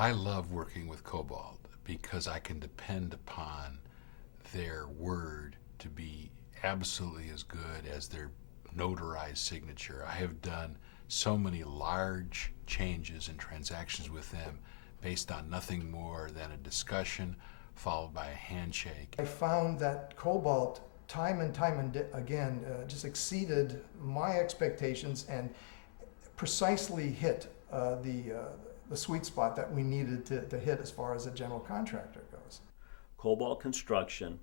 I love working with Cobalt because I can depend upon their word to be absolutely as good as their notarized signature. I have done so many large changes and transactions with them based on nothing more than a discussion followed by a handshake. I found that Cobalt, time and time again, just exceeded my expectations and precisely hit the sweet spot that we needed to hit as far as a general contractor goes. Cobalt Construction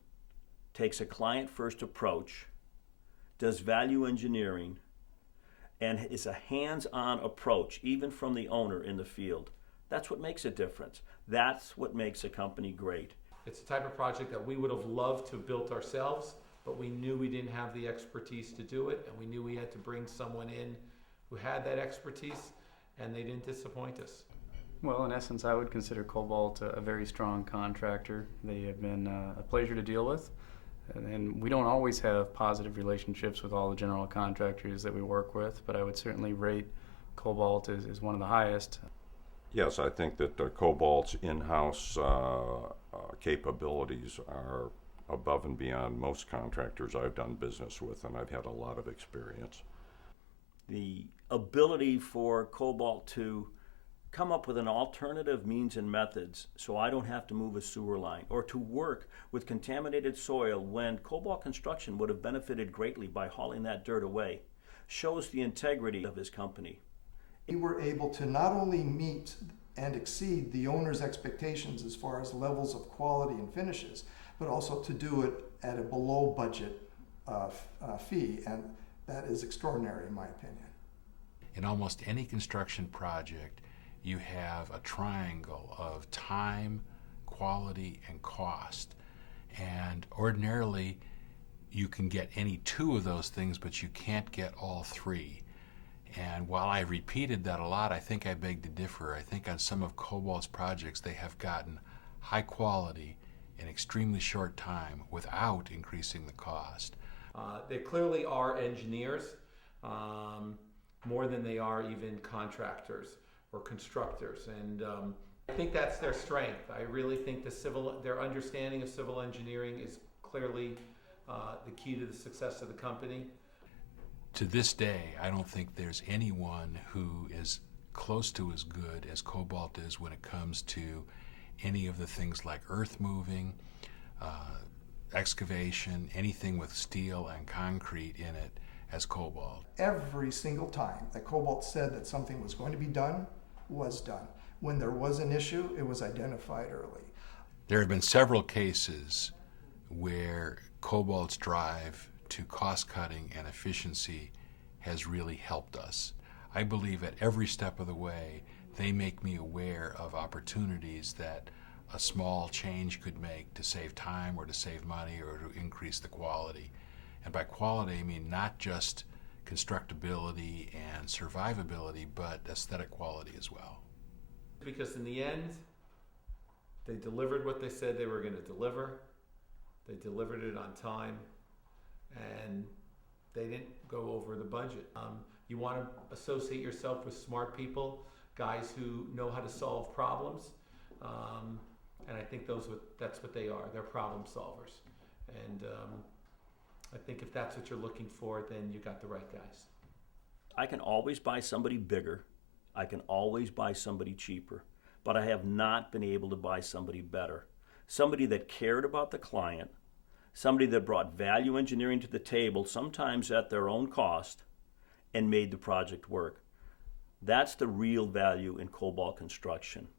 takes a client-first approach, does value engineering, and is a hands-on approach, even from the owner in the field. That's what makes a difference. That's what makes a company great. It's the type of project that we would have loved to have built ourselves, but we knew we didn't have the expertise to do it, and we knew we had to bring someone in who had that expertise, and they didn't disappoint us. Well, in essence, I would consider Cobalt a very strong contractor. They have been a pleasure to deal with, and we don't always have positive relationships with all the general contractors that we work with, but I would certainly rate Cobalt as one of the highest. Yes, I think that Cobalt's in-house capabilities are above and beyond most contractors I've done business with, and I've had a lot of experience. The ability for Cobalt to come up with an alternative means and methods so I don't have to move a sewer line or to work with contaminated soil when Cobalt Construction would have benefited greatly by hauling that dirt away shows the integrity of his company. We were able to not only meet and exceed the owner's expectations as far as levels of quality and finishes, but also to do it at a below budget fee, and that is extraordinary in my opinion. In almost any construction project, you have a triangle of time, quality, and cost. And ordinarily, you can get any two of those things, but you can't get all three. And while I repeated that a lot, I think I beg to differ. I think on some of Cobalt's projects, they have gotten high quality in extremely short time without increasing the cost. They clearly are engineers, more than they are even contractors or constructors, and I think that's their strength. I really think their understanding of civil engineering is clearly the key to the success of the company. To this day, I don't think there's anyone who is close to as good as Cobalt is when it comes to any of the things like earth moving, excavation, anything with steel and concrete in it as Cobalt. Every single time that Cobalt said that something was going to be done, was done. When there was an issue, it was identified early. There have been several cases where Cobalt's drive to cost cutting and efficiency has really helped us. I believe at every step of the way, they make me aware of opportunities that a small change could make to save time or to save money or to increase the quality. And by quality, I mean not just constructability and survivability, but aesthetic quality as well. Because in the end, they delivered what they said they were going to deliver. They delivered it on time, and they didn't go over the budget. You want to associate yourself with smart people, guys who know how to solve problems, and I think that's what they are. They're problem solvers. And I think if that's what you're looking for, then you got the right guys. I can always buy somebody bigger. I can always buy somebody cheaper. But I have not been able to buy somebody better. Somebody that cared about the client, somebody that brought value engineering to the table, sometimes at their own cost, and made the project work. That's the real value in Cobalt Construction.